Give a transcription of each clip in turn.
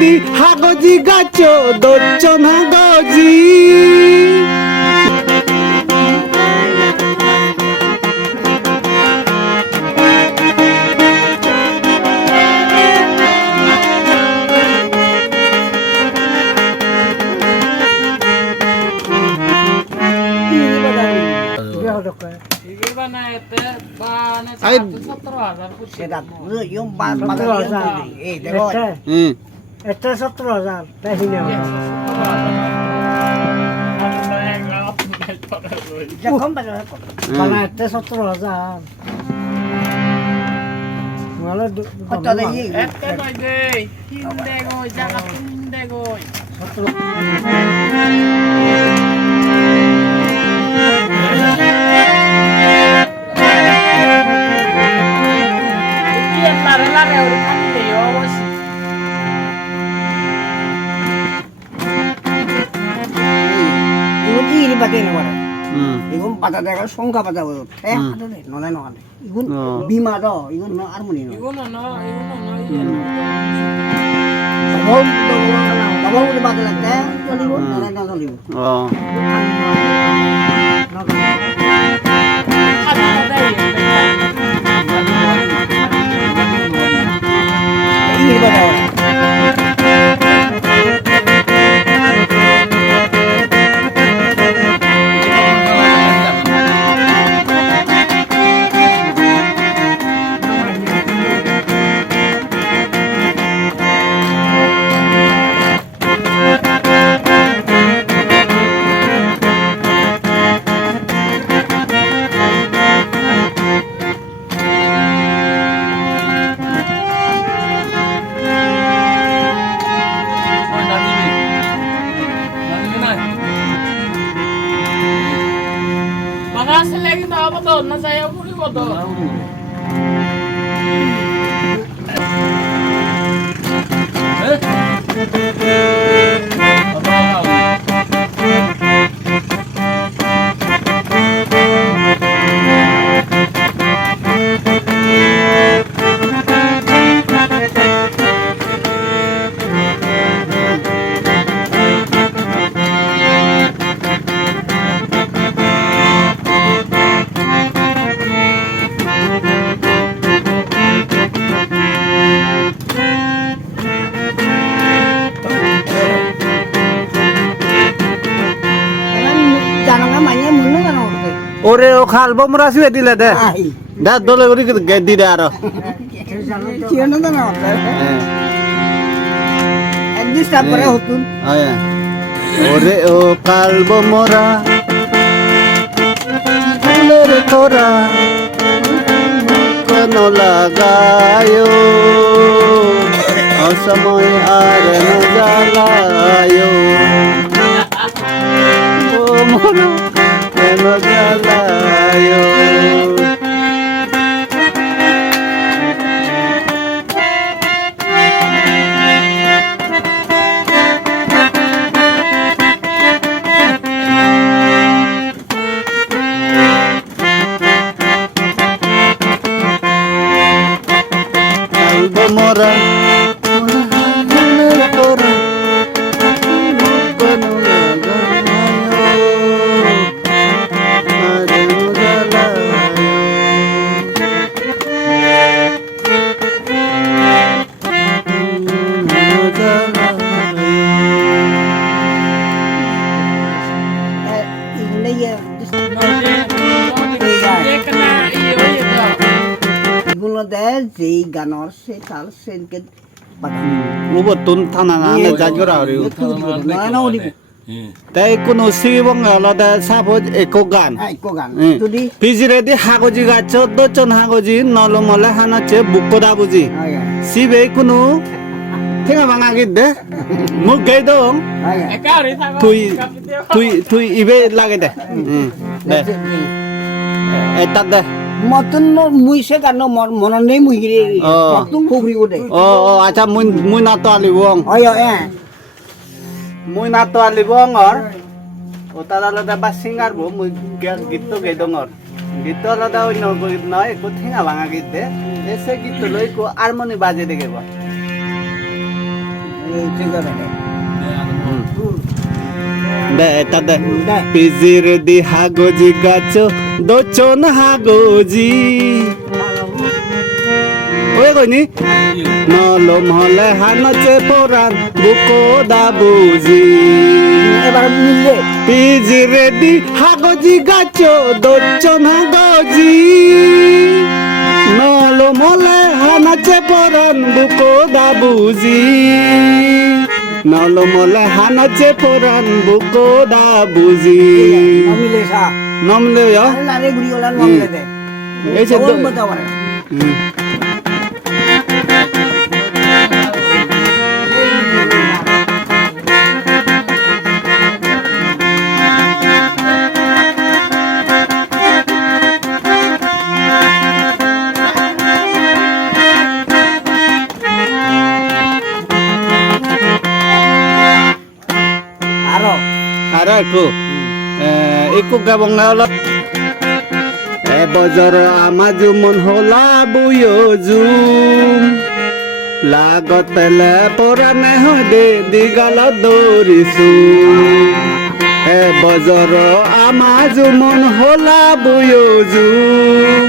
দি হাগজি গাছ দচ্ছ না গজি এটা 17,000 বেশি না কম বানা এটা 17,000 মালা কত দেই এটা নয় দেই 3 দেগই জায়গা 3 দেগই 이건 바다다가 송가 바다 뭐 하더래 너네 너네 이건 비마다 이건 할머니 이거는 너 너무 바다한테 돌리고 너네 너 돌리고 이 바다 Makasih lagi tak apa tuh, nah saya pun ikut tuh. ওরে ও খালবো মোরা শুয়ে দিলে দে দা দলে করি দি দে আর ওরে ও খালবো মোরা ফুলের তোরা কেন লাগায় অসময় আর জ্বালায় ও মোরা কেন জ্বালায় মোরা যেই গানৰ সে তাল সেনকে রুবতুন থানা না জাজগরা হরি না উড়িব তাই কোন সিবং আলাদা সাপোজ একো গান যদি পিজিরে দি হাগজি গাছ দচন হাগজি নলমলে হানাচে বুকদা বুজি সিবে কোনো থেঙা ভাঙা গিত দে মুখ গাই দং তুই ইবে লাগে দে দে এটা দে মতন মুইছে গান মন নেই মুহিরে মতন খুবরি ওদে ও আচ্ছা মুই না তো আলি বং মুই না তো আলি বং আর ওটা আলাদা বা সিঙ্গার বো মুই গীত গাই দং আর গীত আলাদা অন্য গীত নয় একো থেঙা ভাঙা গীত দে এসে গীত লই কো হারমোনি বাজে দেখে বা এই ঠিক আছে দে এটা দে দে পিজির দি হাগজি গাছ দোচন হাগজি ওই কইনি নলম হলে হানচে পরান বুকো দাবুজি এবার মিললে পিজির দি হাগজি গাছ দোচন হাগজি নলম হলে হানচে পরান বুকো দাবুজি নলমলে হানচে পরান বুকো দাবুজি মিলে সা নমলে লারে গুড়ি ওলা নমলে দে এই যে ওর মতো আবার আরো আরে একো গাবং না অলপ এ বজর আমাজু মন হলা বুয়ো জুম লাগত পেলে পরানে হদে দিগাল দৌৰিছো এ বজর আমাজু মন হলা বুয়ো জুম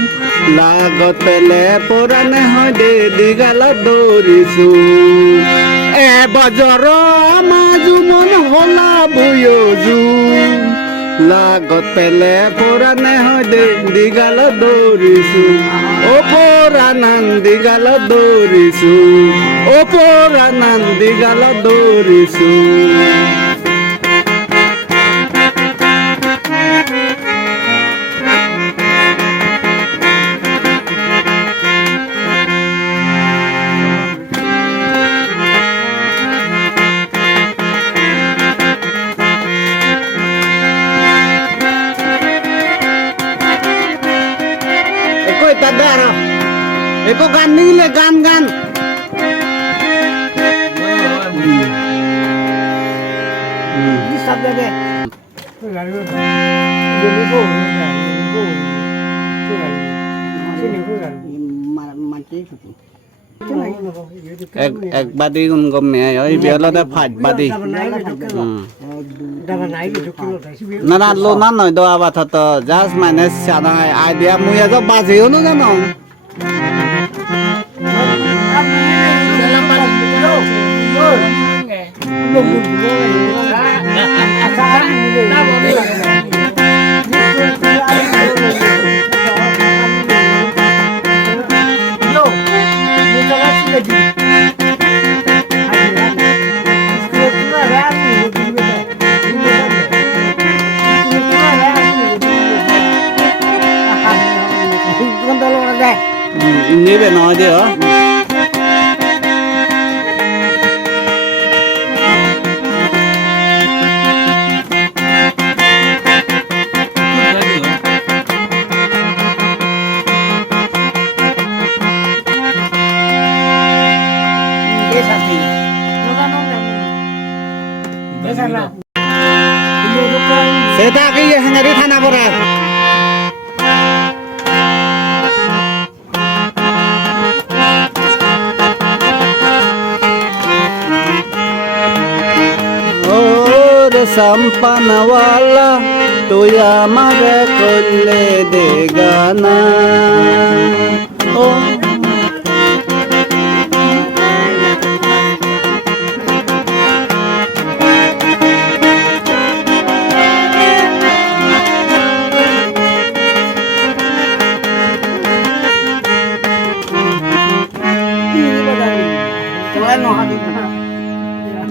লাগত পেলে পরানে হদে দিগাল দৌৰিছো এ বজর আমাজু মন হলা বুয়ো জুম লাগত পেলে পরানে হদে দিগাল দৌৰিছো ও পৰানান দিগাল দৌৰিছো ও পৰানান দিগাল দৌৰিছো একো এটা দে আর একো গান নিলে গান গান সব দে এক বাদি গুণ গমে ওই বিয়লতে ফাইট বাদি না না লো না নয় দো আবার তো জাস্ট মানে সাদা আইডিয়া মুয়া তো বাজেও না জানো নিবে নয় যে সেটা কি হাঙ্গারি থানা পড়া সম্পানওয়ালা তুই আমারে করলে দে গানা ও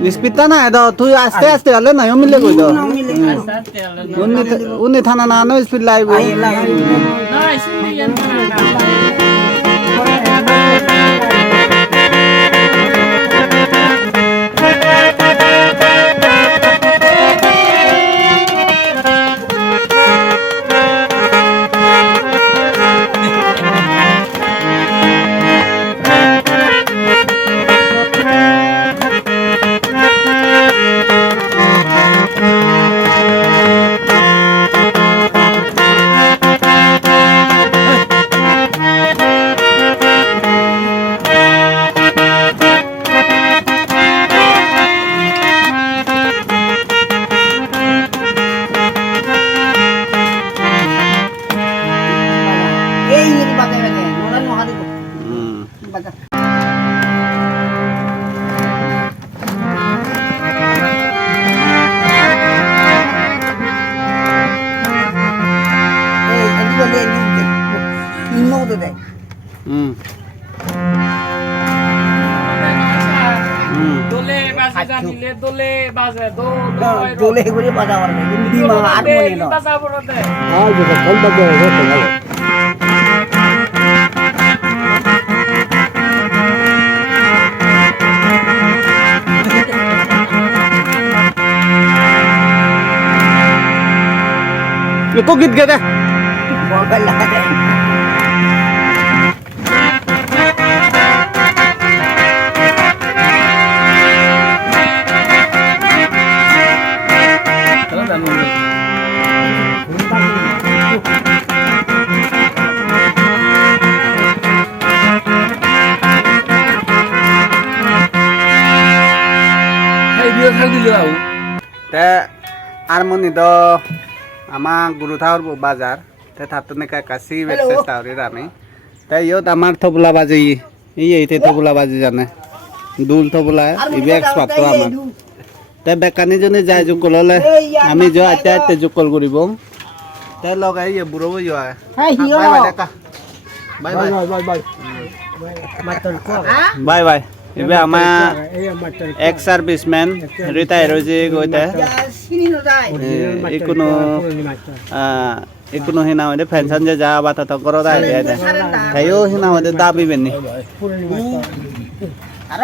নিষ্পিতা না এদ তুই আস্তে আস্তে হলে নাই মিলে কই দ উনি থানা না নো স্পিড লাইব তো দেয় হুম হুম দোলে বাজে জানিলে দোলে বাজে দোলে করে বাজা পারবে কিন্তু বিমা আর মনে না বাজা পড়তে kok git git deh বলবার লাগে te harmoni do ama guru thaur bazar te thatune ka kasi website tauri rami te yot amar thobula baji ei te thobula baji jane dul thobula ibe expert to amar te bekani jone jai jukol hole ami jo ate ate jukol koribo te logai ye buro yo Hai, hiyo. bye bye deka bye bye মাতল co bye bye ibe ama ex serviceman retire hoje goite চিনি না যায় ikono ikono hina hode pension je ja bata to koro dai de thayo hina hode dabi benni R